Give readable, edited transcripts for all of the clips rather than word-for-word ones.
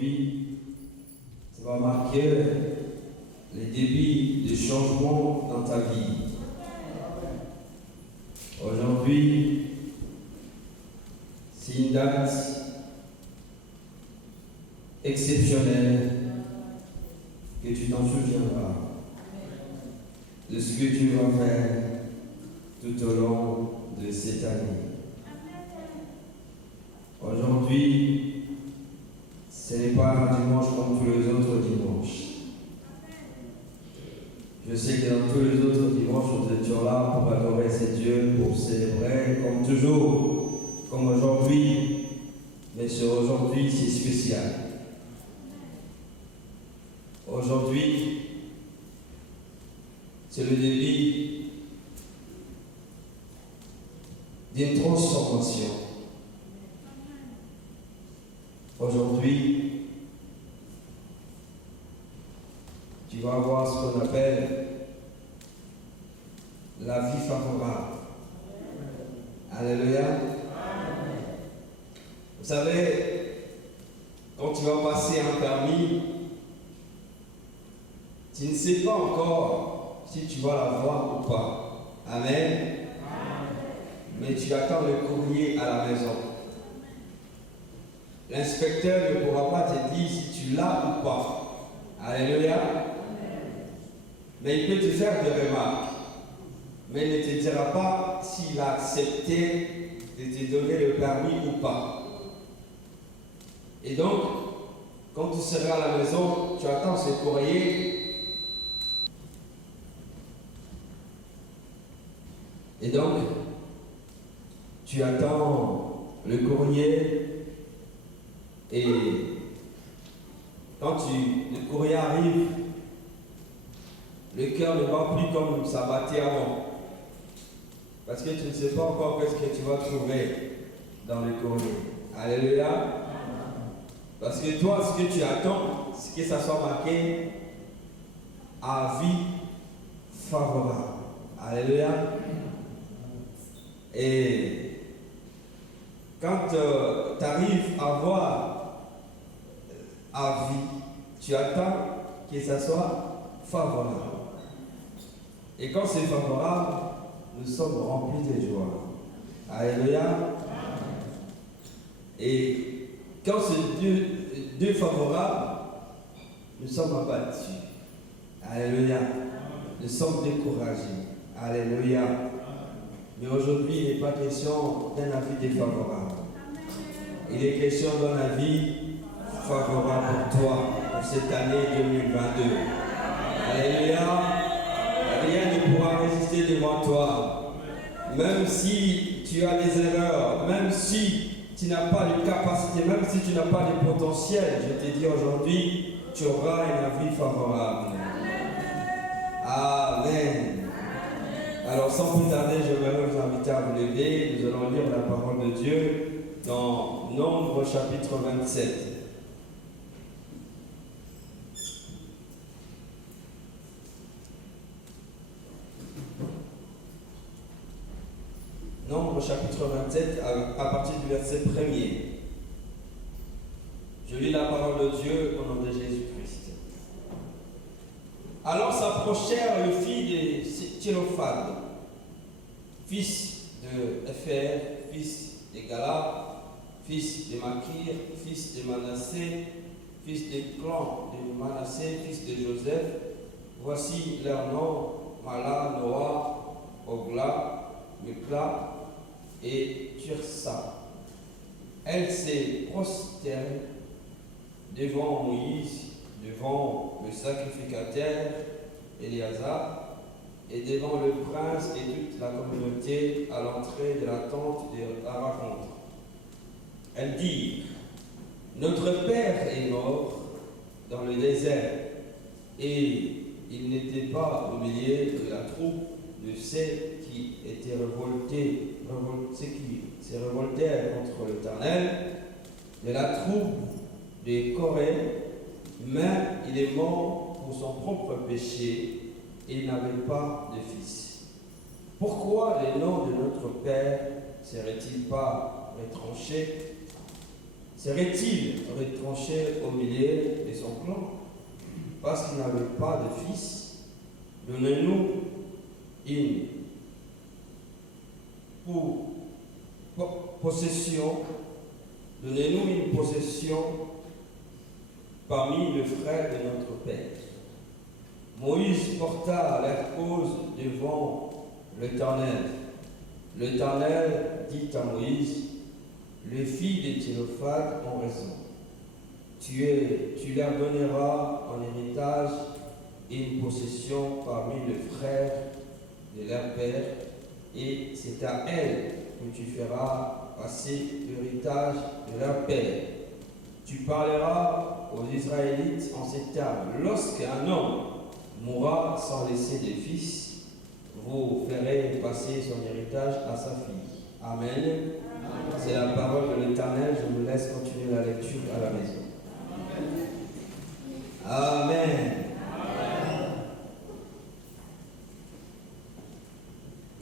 aujourd'hui, ça va marquer les débuts de changement dans ta vie. Aujourd'hui, c'est une date exceptionnelle que tu t'en souviendras de ce que tu vas faire tout au long de cette année. Aujourd'hui, ce n'est pas un dimanche comme tous les autres dimanches. Je sais que dans tous les autres dimanches, nous étions là pour adorer ce Dieu, pour célébrer, comme toujours, comme aujourd'hui. Mais sur aujourd'hui, c'est spécial. Aujourd'hui, c'est le début d'une transformation. Aujourd'hui, tu vas avoir ce qu'on appelle la vie favorable. Alléluia. Vous savez, quand tu vas passer un permis, tu ne sais pas encore si tu vas l'avoir ou pas. Amen. Mais tu attends le courrier à la maison. L'inspecteur ne pourra pas te dire si tu l'as ou pas. Alléluia. Mais il peut te faire des remarques. Mais il ne te dira pas s'il a accepté de te donner le permis ou pas. Et donc, quand tu seras à la maison, tu attends ce courrier. Et donc, tu attends le courrier. Et quand le courrier arrive, le cœur ne bat plus comme ça battait avant. Parce que tu ne sais pas encore qu'est-ce que tu vas trouver dans le courrier. Alléluia. Parce que toi, ce que tu attends, c'est que ça soit marqué avis favorable. Alléluia. Et quand tu arrives à voir avis, tu attends que ça soit favorable. Et quand c'est favorable, nous sommes remplis de joie. Alléluia. Et quand c'est deux favorables, nous sommes abattus. Alléluia. Nous sommes découragés. Alléluia. Mais aujourd'hui, il n'est pas question d'un avis défavorable. Il est question d'un avis favorable pour toi, pour cette année 2022. Alléluia. Rien ne pourra résister devant toi. Même si tu as des erreurs, même si tu n'as pas de capacité, même si tu n'as pas de potentiel, je te dis aujourd'hui, tu auras un avis favorable. Amen. Alors sans plus tarder, j'aimerais vous inviter à vous lever. Nous allons lire la parole de Dieu dans Nombre chapitre 27. Nombre chapitre 27 à partir du verset 1er. Je lis la parole de Dieu au nom de Jésus-Christ. Alors s'approchèrent les filles de Thélophane, fils de Épher, fils de Gala, fils de Makir, fils de Manassé, fils de clan de Manassé, fils de Joseph. Voici leurs noms: Mala, Noah, Ogla, Mikla et Tursa. Elle s'est prosternée devant Moïse, devant le sacrificateur Éléazar et devant le prince et toute la communauté à l'entrée de la tente de la rencontre. Elle dit: notre père est mort dans le désert et il n'était pas au milieu de la troupe de ceux qui étaient ceux qui se révoltèrent contre l'Éternel, de la troupe de Corée, mais il est mort pour son propre péché et il n'avait pas de fils. Pourquoi le nom de notre Père serait-il pas retranché? serait-il retranché au milieu de son clan parce qu'il n'avait pas de fils? Donnez-nous une possession, donnez-nous une possession parmi les frères de notre père. Moïse porta leur cause devant l'Éternel. L'Éternel dit à Moïse: les filles de Thélophade ont raison. Tu leur donneras en héritage une possession parmi les frères de leur père, et c'est à elles que tu feras passer l'héritage de leur père. Tu parleras aux Israélites en ces termes: lorsqu'un homme mourra sans laisser de fils, vous ferez passer son héritage à sa fille. Amen. C'est la parole de l'Éternel. Je vous laisse continuer la lecture à la maison. Amen.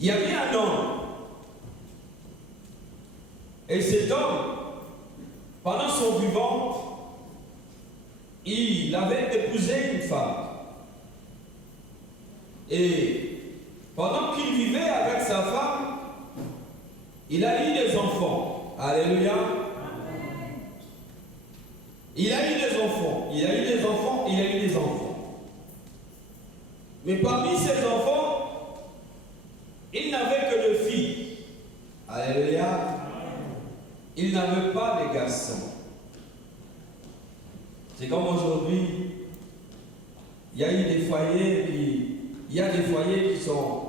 Il y avait un homme. Et cet homme, pendant son vivant, il avait épousé une femme. Et pendant qu'il vivait avec sa femme, il a eu des enfants. Alléluia. Il a eu des enfants. Il a eu des enfants. Il a eu des enfants. Mais parmi ses enfants, il n'avait que deux filles. Alléluia. Il n'avait pas de garçons. C'est comme aujourd'hui, il y a eu des foyers qui sont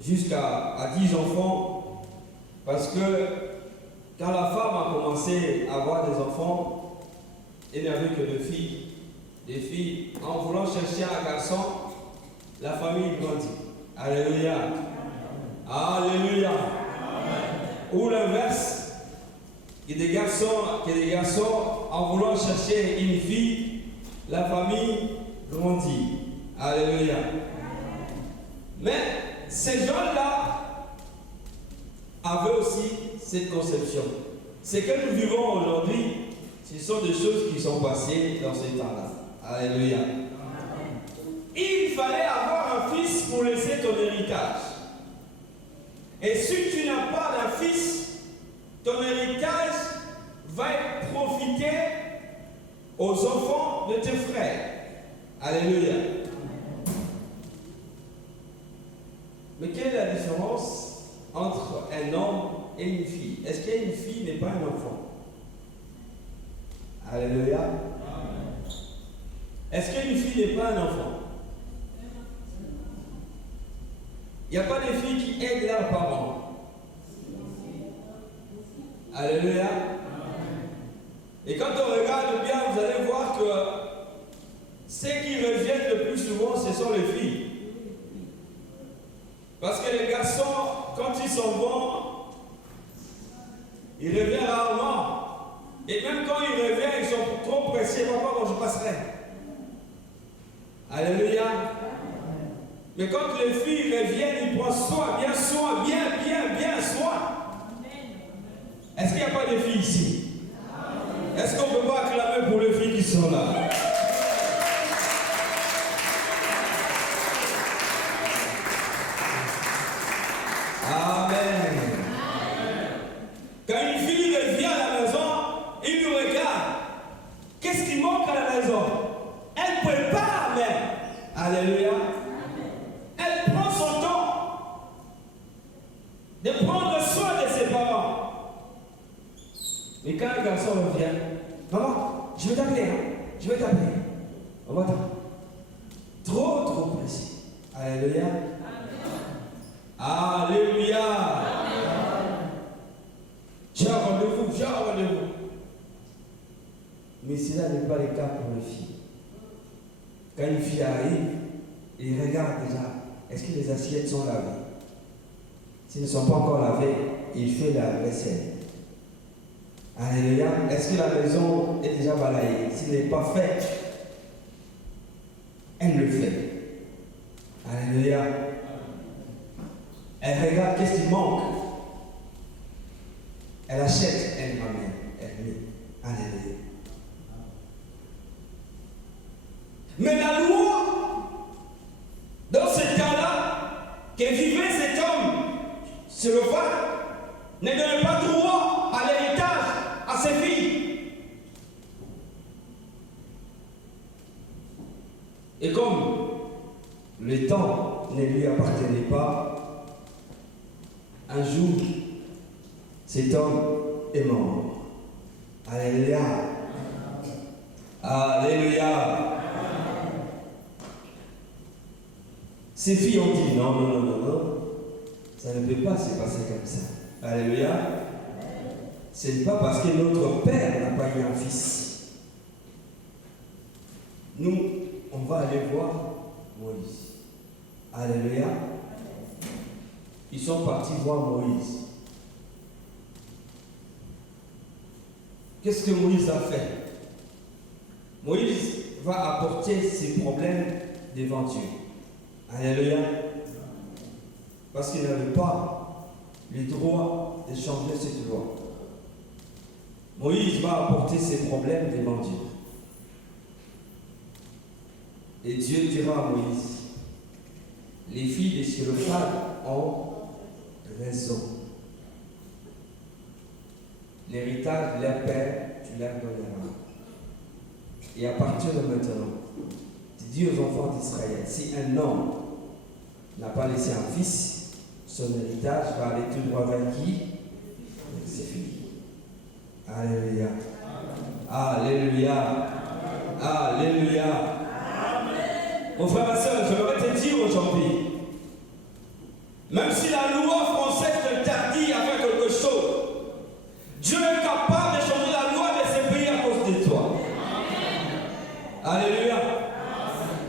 jusqu'à 10 enfants, parce que quand la femme a commencé à avoir des enfants, il n'y avait que deux filles. Des filles, en voulant chercher un garçon, la famille grandit. Alléluia. Alléluia. Ou l'inverse, que des garçons, en voulant chercher une fille, la famille grandit. Alléluia. Mais ces gens-là avaient aussi cette conception. Ce que nous vivons aujourd'hui, ce sont des choses qui sont passées dans ces temps-là. Alléluia. Il fallait avoir un fils pour laisser ton héritage. Et si tu n'as pas d'un fils, ton héritage va profiter aux enfants de tes frères. Alléluia. Mais quelle est la différence entre un homme et une fille? Est-ce qu'une fille n'est pas un enfant? Alléluia. Est-ce qu'une fille n'est pas un enfant? Il n'y a pas de filles qui aident leurs parents. Alléluia. Et quand on regarde bien, vous allez voir que ceux qui reviennent le plus souvent, ce sont les filles. Parce que les garçons, quand ils s'en vont, ils reviennent rarement. Et même quand ils reviennent, ils sont trop pressés. Papa, bon, je passerai. Alléluia. Mais quand les filles reviennent, ils prennent soin, bien soin. Est-ce qu'il n'y a pas de filles ici? Est-ce qu'on ne peut pas acclamer pour les filles qui sont là? Amen. Quand une fille revient à la maison, il nous regarde. Qu'est-ce qui manque à la maison? Elle prépare même. Alléluia. Elle prend son temps de prendre soin de ses parents. Mais quand un garçon revient, maman, je vais t'appeler, je vais t'appeler. Maman, trop pressé. Alléluia. Alléluia. J'ai un rendez-vous. Mais cela n'est pas le cas pour les filles. Quand une fille arrive, il regarde déjà, est-ce que les assiettes sont lavées? S'ils ne sont pas encore lavées, il fait la vaisselle. Alléluia. Est-ce que la maison est déjà balayée? S'il n'est pas fait, elle le fait. Alléluia. Elle regarde qu'est-ce qui manque. Elle achète, elle ramène, elle met. Alléluia. Mais la loi, dans ce temps-là, que vivait cet homme sur le ne donnait pas droit à l'héritage à ses filles. Et comme le temps ne lui appartenait pas, un jour, cet homme est mort. Alléluia. Alléluia. Ses filles ont dit non, non, non, non, non. Ça ne peut pas se passer comme ça. Alléluia. Ce n'est pas parce que notre père n'a pas eu un fils. Nous, on va aller voir Moïse. Alléluia. Ils sont partis voir Moïse. Qu'est-ce que Moïse a fait? Moïse va apporter ses problèmes devant Dieu. Alléluia. Parce qu'il n'avait pas le droit de changer cette loi. Moïse va apporter ses problèmes devant Dieu. Et Dieu dira à Moïse, les filles de Sélophad ont raison. L'héritage de leur père, tu leur donneras. Et à partir de maintenant, tu dis aux enfants d'Israël, si un homme n'a pas laissé un fils, son héritage va aller tout droit vers qui? Avec ses filles. Alléluia. Alléluia. Alléluia. Mon frère, ma soeur, je voudrais te dire aujourd'hui, même si la loi française t'interdit à faire quelque chose, Dieu est capable de changer la loi de ce pays à cause de toi. Alléluia.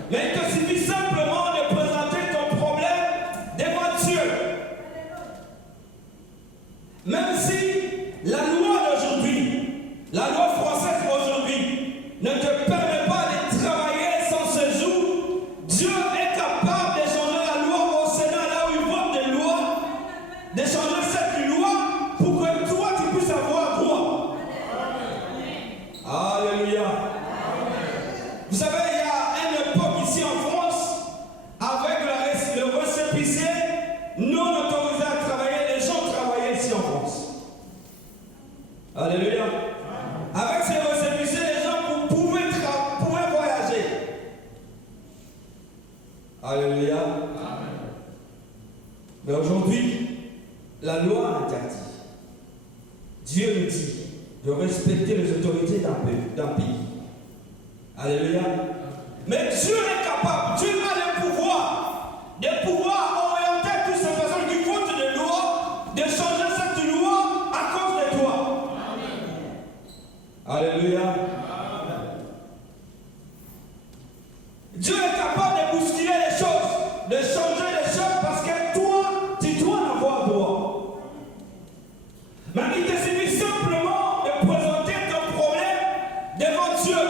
Mais il te suffit simplement de présenter ton problème devant Dieu. Même si la loi d'aujourd'hui, la loi française aujourd'hui, ne te permet pas de travailler sans séjour, Dieu est capable de changer la loi au Sénat, là où il vote des lois, de changer cette loi pour que toi tu puisses avoir droit. Alléluia. Vous savez, il y a une époque ici en France, avec le récépissé non autorisé à travailler, les gens travaillaient ici en France. Alléluia. Avec ces récépissés, les gens pouvaient voyager. Alléluia. Mais aujourd'hui, la loi interdit. Dieu nous dit de respecter les autorités d'un pays. Alléluia. Mais Dieu est capable, Dieu a le pouvoir de pouvoir orienter toutes ces personnes qui votent des lois, de changer cette loi à cause de toi. Amen. Alléluia. Dieu est capable de bousculer les choses, de changer les choses parce que toi, tu dois en avoir droit. Mais il te suffit simplement de présenter ton problème devant Dieu.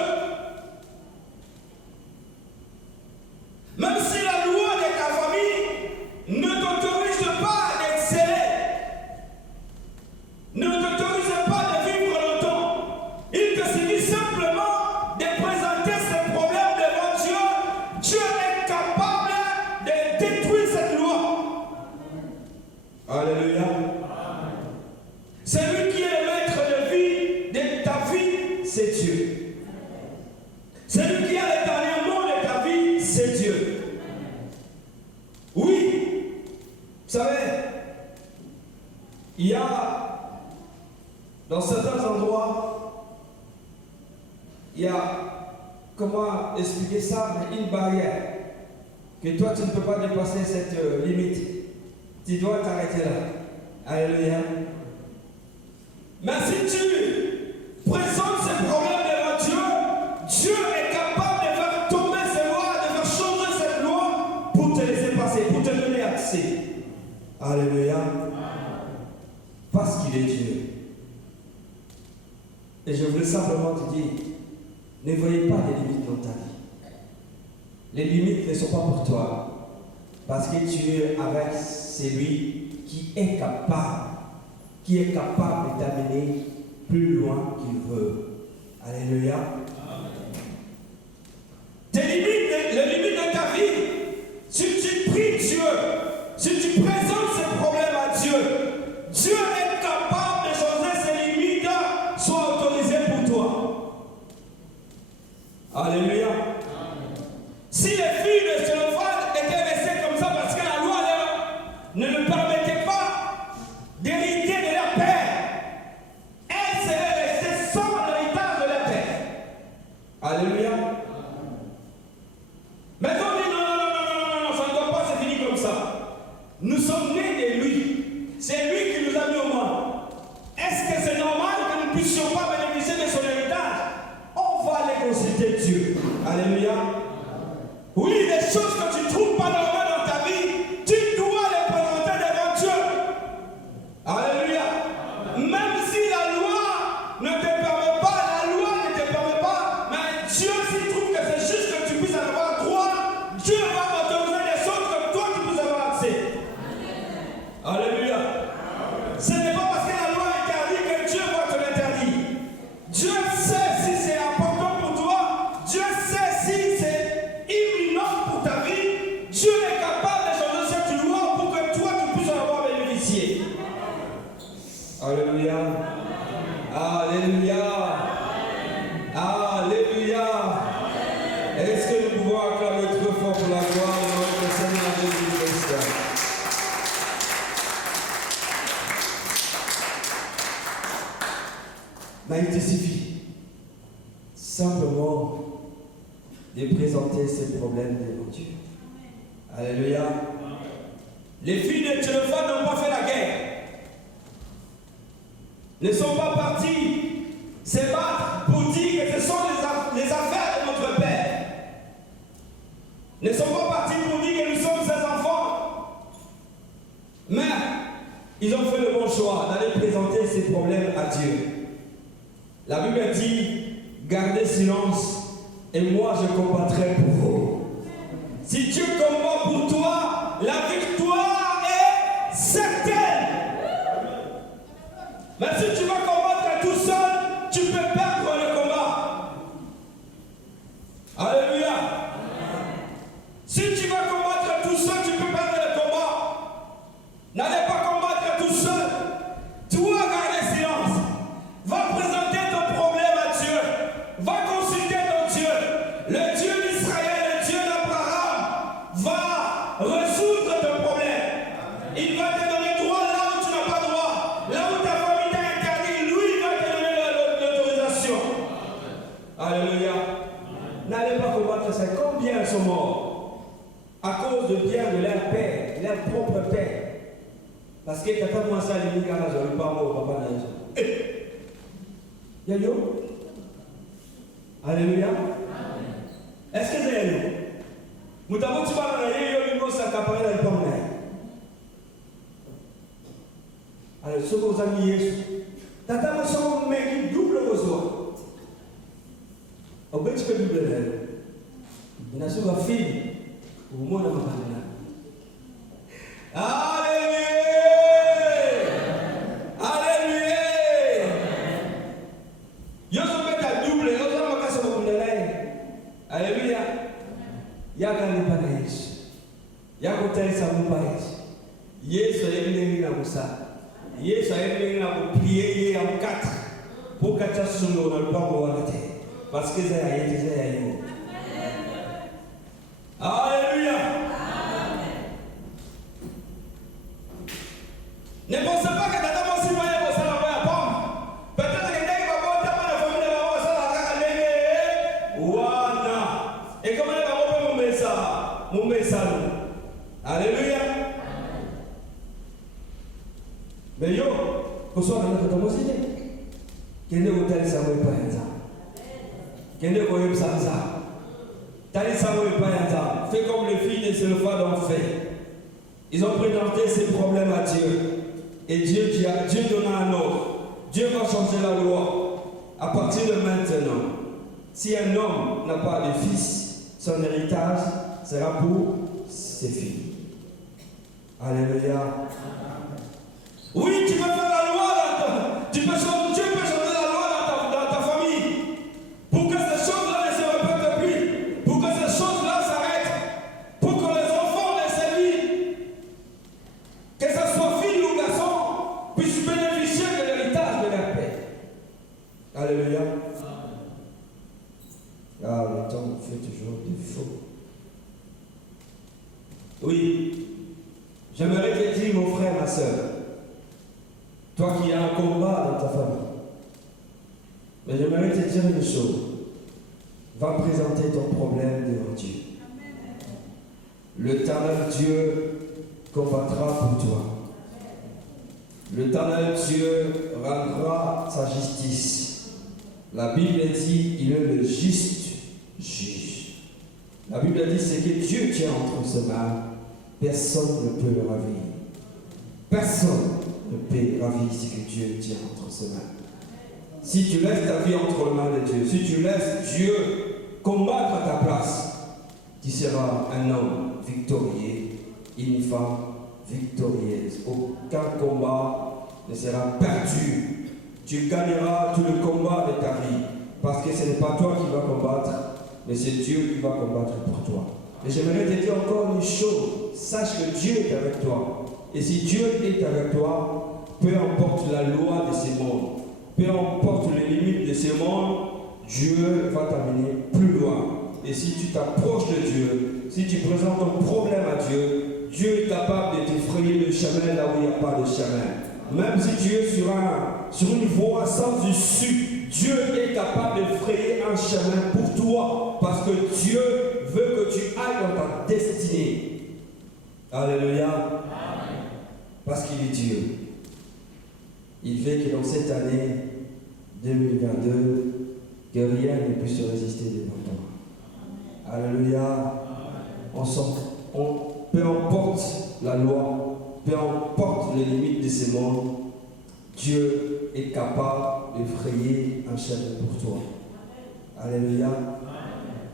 Même si la loi de ta famille ne t'autorise pas d'exceller, ne t'autorise pas de vivre longtemps, il te suffit simplement de présenter ce problème devant Dieu. Dieu est capable de détruire cette loi. Alléluia. Celui qui est le maître de vie, de ta vie, c'est Dieu. Celui qui a le dernier mot de ta vie, c'est Dieu. Oui, vous savez, il y a dans certains endroits, il y a, comment expliquer ça, une barrière, que toi tu ne peux pas dépasser cette limite. Tu dois t'arrêter là. Alléluia. Mais si tu présentes ces problèmes devant Dieu, Dieu est capable de faire tomber ces lois, de faire changer cette loi pour te laisser passer, pour te donner accès. Alléluia. Parce qu'il est Dieu. Et je voulais simplement te dire, ne voyez pas les limites dans ta vie. Les limites ne sont pas pour toi. Parce que tu es avec celui qui est capable de t'amener plus loin qu'il veut. Alléluia. Tes limites, les limites de ta vie, si tu pries Dieu, si tu présentes ces problèmes à Dieu, Dieu est capable de changer ces limites, soient autorisées pour toi. Alléluia. Si les filles de Sélophane étaient restées comme ça parce que la loi ne leur permettait pas d'hériter de leur père, elles seraient restées sans l'héritage de leur père. Alléluia. Mais on dit non, ça ne doit pas se finir comme ça. Nous sommes nés de lui. C'est lui qui nous a mis au monde. Est-ce que c'est normal que nous ne puissions pas bénéficier de son héritage? On va aller consulter Dieu. Alléluia. Oui, les choses que tu ne trouves pas normales dans ta vie, tu dois les présenter devant Dieu. Alléluia. Même si la loi ne te permet pas, mais Dieu, s'il trouve que c'est juste que tu puisses en avoir droit, Dieu va autoriser des choses que toi tu puisses avoir accès. Alléluia. Ce n'est pas parce que la loi interdit que Dieu va te l'interdire. Dieu sait si c'est important pour toi. Dieu sait si c'est imminent pour ta vie. Dieu est capable de changer cette loi pour que toi tu puisses en avoir bénéficié. Alléluia. Alléluia. Alléluia. Est-ce que nous pouvons acclamer très fort pour la gloire de notre Seigneur Jésus-Christ? Mais il te suffit simplement de présenter ces problèmes devant Dieu. Alléluia. Les filles de Thélophane n'ont pas fait la guerre. Ne sont pas partis se battre pour dire que ce sont les affaires de notre Père. Ne sont pas partis pour dire que nous sommes ses enfants. Mais ils ont fait le bon choix d'aller présenter ces problèmes à Dieu. La Bible dit, gardez silence et moi je combattrai pour vous. Si Dieu combat pour toi, la victoire est certaine. Mais si tu vas combattre tout seul, tu peux perdre le combat. Alléluia. Si tu vas combattre tout seul, tu peux perdre le combat. N'allez pas combattre tout seul. Toi, gardez silence. Va présenter ton problème à Dieu. Va consulter ton Dieu. Le Dieu d'Israël, le Dieu d'Abraham, va résoudre ton problème. Il va te donner droit là où tu n'as pas droit. Là où ta famille t'a interdit, lui va te donner l'autorisation. Alléluia. N'allez pas combattre ça. Combien sont morts à cause de bien de leur père, leur propre père? Parce que quand tu as commencé à l'église, je ne vais pas mort, papa n'a Yayo? Alléluia. Est-ce que c'est yayo? Nous avons dit que nous avons s'accaparer dans le monde. Alors, ce que vous avez dit, tata nous sommes mais double besoin. Au bout de double il y a souvent fille au monde de ma Alléluia. Alléluia. Alléluia. Yakanipa na Yesu. Yakutaisa mupa Yesu. Yesu ayemlengi na musa. Yesu ayemlengi na kuplier ye en 4 pour que tu sois dans le banc de la terre. Parce que ça a été ça. Alléluia. Ne pensez pas que tata mosi moye ko sala moya pomme. Peut-être que ndenge ba bota ba na famille ba ba sala kaka ndenge wana. Et comment les ba bota mumesa. Alléluia. Mais yo, ko so na tata mosi ne. Kende ko tali sa moye pa yanza. Kende ko yeb sanza. Tali sa moye pa yanza. Fais comme les filles de Sélophane ont fait. Ils ont présenté ces problèmes à Dieu. Et Dieu donna un ordre. Dieu va changer la loi. À partir de maintenant, si un homme n'a pas de fils, son héritage sera pour ses filles. Alléluia. Oui, tu peux faire la loi. Dieu peut changer la loi dans ta famille. car le temps nous fait toujours défaut. Oui, j'aimerais te dire, mon frère, ma soeur, toi qui as un combat dans ta famille, mais j'aimerais te dire une chose. Va présenter ton problème devant Dieu. L'Éternel Dieu combattra pour toi. L'Éternel Dieu rendra sa justice. La Bible dit, il est le juste juge. La Bible dit, c'est que Dieu tient entre ses mains. Personne ne peut le ravir. Personne ne peut ravir ce que Dieu tient entre ses mains. Si tu laisses ta vie entre les mains de Dieu, si tu laisses Dieu combattre à ta place, tu seras un homme victorieux, une femme victorieuse. Aucun combat ne sera perdu. Tu gagneras tout le combat de ta vie, parce que ce n'est pas toi qui vas combattre, mais c'est Dieu qui va combattre pour toi. Et j'aimerais te dire encore une chose, sache que Dieu est avec toi. Et si Dieu est avec toi, peu importe la loi de ce monde, peu importe les limites de ce monde, Dieu va t'amener plus loin. Et si tu t'approches de Dieu, si tu présentes ton problème à Dieu, Dieu est capable de te frayer le chemin là où il n'y a pas de chemin. Même si tu es sur une voie sans issue, Dieu est capable de frayer un chemin pour toi. Parce que Dieu veut que tu ailles dans ta destinée. Alléluia. Amen. Parce qu'il est Dieu. Il veut que dans cette année 2022, que rien ne puisse résister devant toi. Alléluia. Peu importe la loi, peu importe les limites de ce monde, Dieu est capable de frayer un chemin pour toi. Alléluia.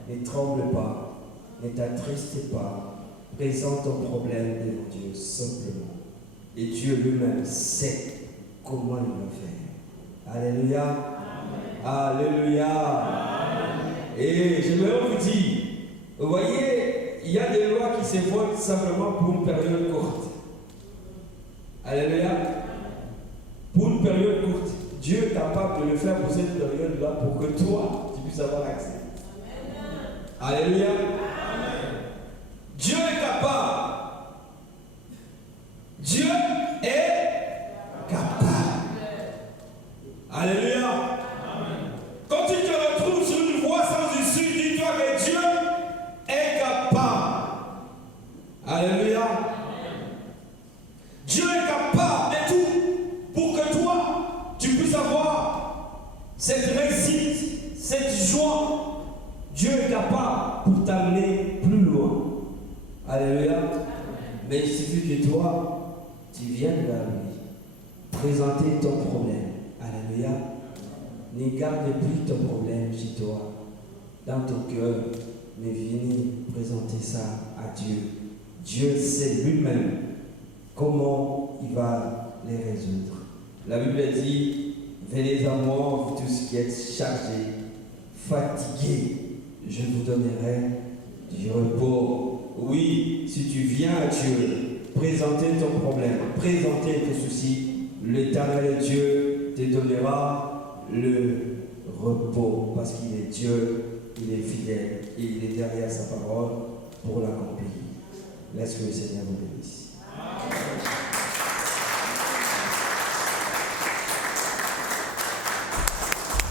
Ne tremble pas, ne t'attriste pas, présente ton problème devant Dieu simplement. Et Dieu lui-même sait comment il va faire. Alléluia. Amen. Alléluia. Amen. Et j'aimerais vous dire, vous voyez, il y a des lois qui se votent simplement pour une période courte. Alléluia. Pour une période courte. Dieu est capable de le faire pour cette période-là pour que toi, tu puisses avoir accès. Alléluia. Amen. Dieu est capable. Dieu est capable. Alléluia. Amen. Quand tu te retrouves sur une voie sans issue, dis-toi que Dieu est capable. Alléluia. Amen. Dieu est capable de tout pour que toi, tu puisses avoir cette réussite, cette joie. Dieu est capable pour t'amener plus loin. Alléluia. Amen. Mais il suffit que toi, tu viennes vers lui. Présenter ton problème. Alléluia. Ne garde plus ton problème chez toi, dans ton cœur, mais venez présenter ça à Dieu. Dieu sait lui-même comment il va les résoudre. La Bible dit, venez à moi, vous tous qui êtes chargés, fatigués, je vous donnerai du repos. Oui, si tu viens à Dieu, présenter ton problème, présenter tes soucis, l'Éternel Dieu te donnera le repos, parce qu'il est Dieu, il est fidèle, et il est derrière sa parole pour l'accomplir. Laisse que le Seigneur vous bénisse.